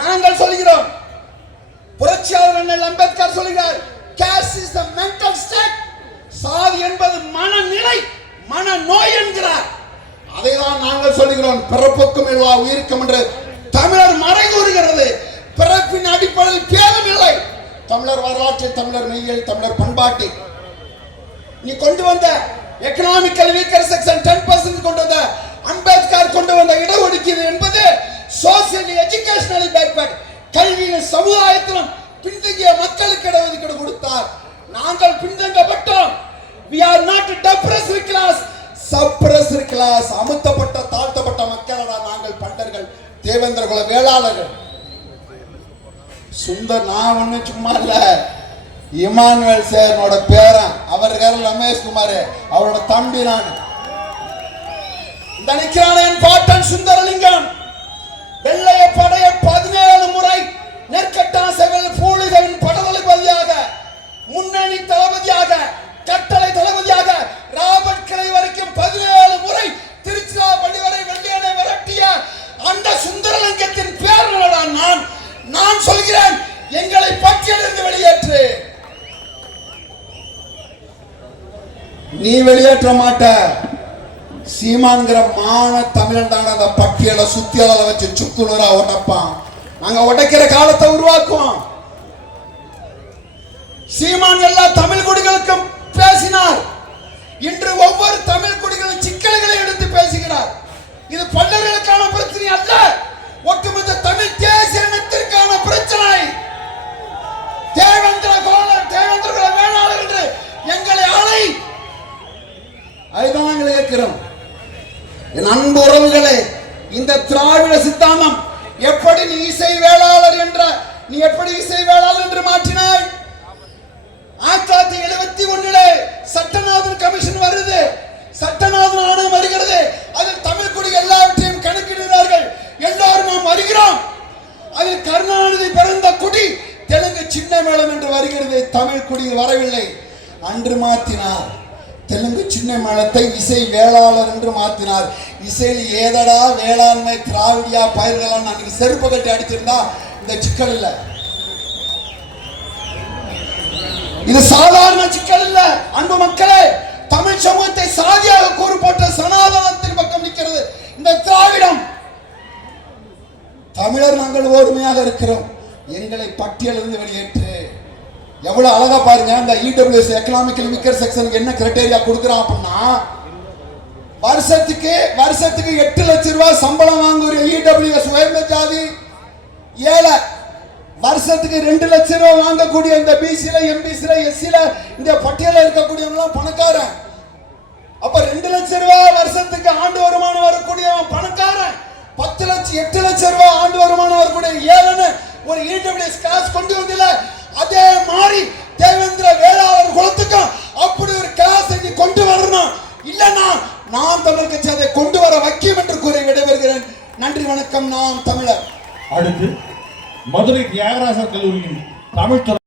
நாங்கள் சொல்கிறோம். புரட்சியாளர் அண்ணல் அம்பேத்கர் சொல்கிறார் caste is the mental state சாதி என்பது மனநிலை மனநோய் என்கிறார். அதை தான் நாங்கள் சொல்கிறோம். பிறப்புக்கும் எல்லா உயிருக்கும் என்று தமிழர் மறை கூறுகிறது. பிறப்பின் அடிப்படையில் பேதம் இல்லை. தமிழர் வரலாற்றில் தமிழர் மெய்யல் தமிழர் பண்பாட்டில் நீ கொண்டு வந்த economical weaker section ten percent கொண்டு வந்த அம்பேத்கர் கொண்டு வந்த இடஒதுக்கீடு என்பது எஜுகேஷனலி பேக்பேக் கல்வியின் சமுதாயத்திலும் பின்தங்கிய மக்களுக்கு இடஒதுக்கீடு கொடுத்தார். நாங்கள் பின்தங்கப்பட்டோம். We are not depressed class suppressed class அமுத்தப்பட்ட தாழ்த்தப்பட்ட மக்களடா நாங்கள் பண்டர்கள் தேவேந்திர குல வேளாளர்கள். சுந்தர் நான் ஒண்ணு சும்மா இல்ல. இமானுவேல் சேரனோட பேரன் அவர் இருக்காரு ரமேஷ் குமார் அவரோட தம்பி நான். இந்த நிக்கிறான என் பாட்டன் முன்னணி தளபதியாக கட்டளை தளபதியாக ராபர்ட் கிளை வரைக்கும் பதினேழு முறை திருச்சிராப்பள்ளி வரை வெள்ளையனை விரட்டிய அந்த சுந்தரலிங்கத்தின் பேரனடா நான் நான் சொல்கிறேன் எங்களை பட்டியலிருந்து வெளியேற்று. நீ வெளியேற்ற மாட்ட. சீமான்கிற மான தமிழன் தான் அந்த பட்டியலை சுத்தியலை வச்சு சுக்குனரா உடைப்பான். நாங்க உடைக்கிற காலத்தை உருவாக்குவோம். அதுதான் நாங்கள் கேட்கிறோம் என் அன்பு உறவுகளே இந்த திராவிட சித்தாந்தம் எப்படி நீ இசை வேளாளர் என்ற நீ எப்படி இசை வேளாளர் என்று மாற்றினாய்? ஆயிரத்தி தொள்ளாயிரத்தி எழுபத்தி ஒண்ணுல சட்டநாதன் கமிஷன் வருது. சட்டநாதன் ஆணையம் வருகிறது. அதில் தமிழ் குடி எல்லாவற்றையும் கணக்கிடுகிறார்கள். எல்லாரும் நாம் வருகிறோம். அதில் கருணாநிதி பிறந்த குடி தெலுங்கு சின்ன மேளம் என்று வருகிறது. தமிழ் குடி வரவில்லை. அன்று மாற்றினார் தெலுங்கு சின்ன மேளத்தை இசை வேளாளர் என்று மாற்றினார் இசையில் ஏதடா வேளாண்மை திராவிடியா பயிர்களாம் அன்னைக்கு செருப்பு கட்டி அடிச்சிருந்தா இந்த சிக்கல் இல்லை. இது சாதாரண சிக்கல் இல்ல. அன்பு மக்களே தமிழ் சமூகத்தை சாதியாக கூறு போட்ட சனாதனத்தின் பக்கம் நிற்கிறது இந்த திராவிடம். தமிழர் நாங்கள் ஓர்மையாக இருக்கிறோம். எங்களை பட்டியலிருந்து வெளியேற்று. எவ்வளவு அழகா பாருங்க இந்த E இடபிள்யூஎஸ் எக்கனாமிக்கல் வீக்கர் செக்ஷனுக்கு என்ன கிரைட்டேரியா கொடுக்குறான் அப்படின்னா வருஷத்துக்கு வருஷத்துக்கு எட்டு லட்சம் ரூபாய் சம்பளம் வாங்குற இடபிள்யூஎஸ் உயர்ந்த ஜாதி ஏழை வருஷத்துக்கு ரெண்டு லட்சம் ரூபாய் வாங்கக்கூடிய இந்த பிசில எம்பிசில எஸ்சில இந்த பட்டியல இருக்கக்கூடியவங்களாம் பணக்காரன். அப்ப ரெண்டு லட்சம் ரூபாய் வருஷத்துக்கு ஆண்டு வருமானம் வரக்கூடியவன் பணக்காரன். பத்து லட்சம் எட்டு லட்சம் ரூபாய் ஆண்டு வருமானம் வரக்கூடிய ஏழைன்னு ஒரு இடபிள்யூஎஸ் கிளாஸ் கொண்டு வந்தில. அதே மாதிரி தேவேந்திர வேளாளர் குலத்துக்கும் அப்படி ஒரு கிளாஸ் நீ கொண்டு வரணும். இல்லைன்னா நாம் தமிழ் கட்சி அதை கொண்டு வர வைக்கும் என்று கூறி விடைபெறுகிறேன். நன்றி வணக்கம். நாம் தமிழர். அடுத்து மதுரை தியாகராசர் கல்லூரியின் தமிழ்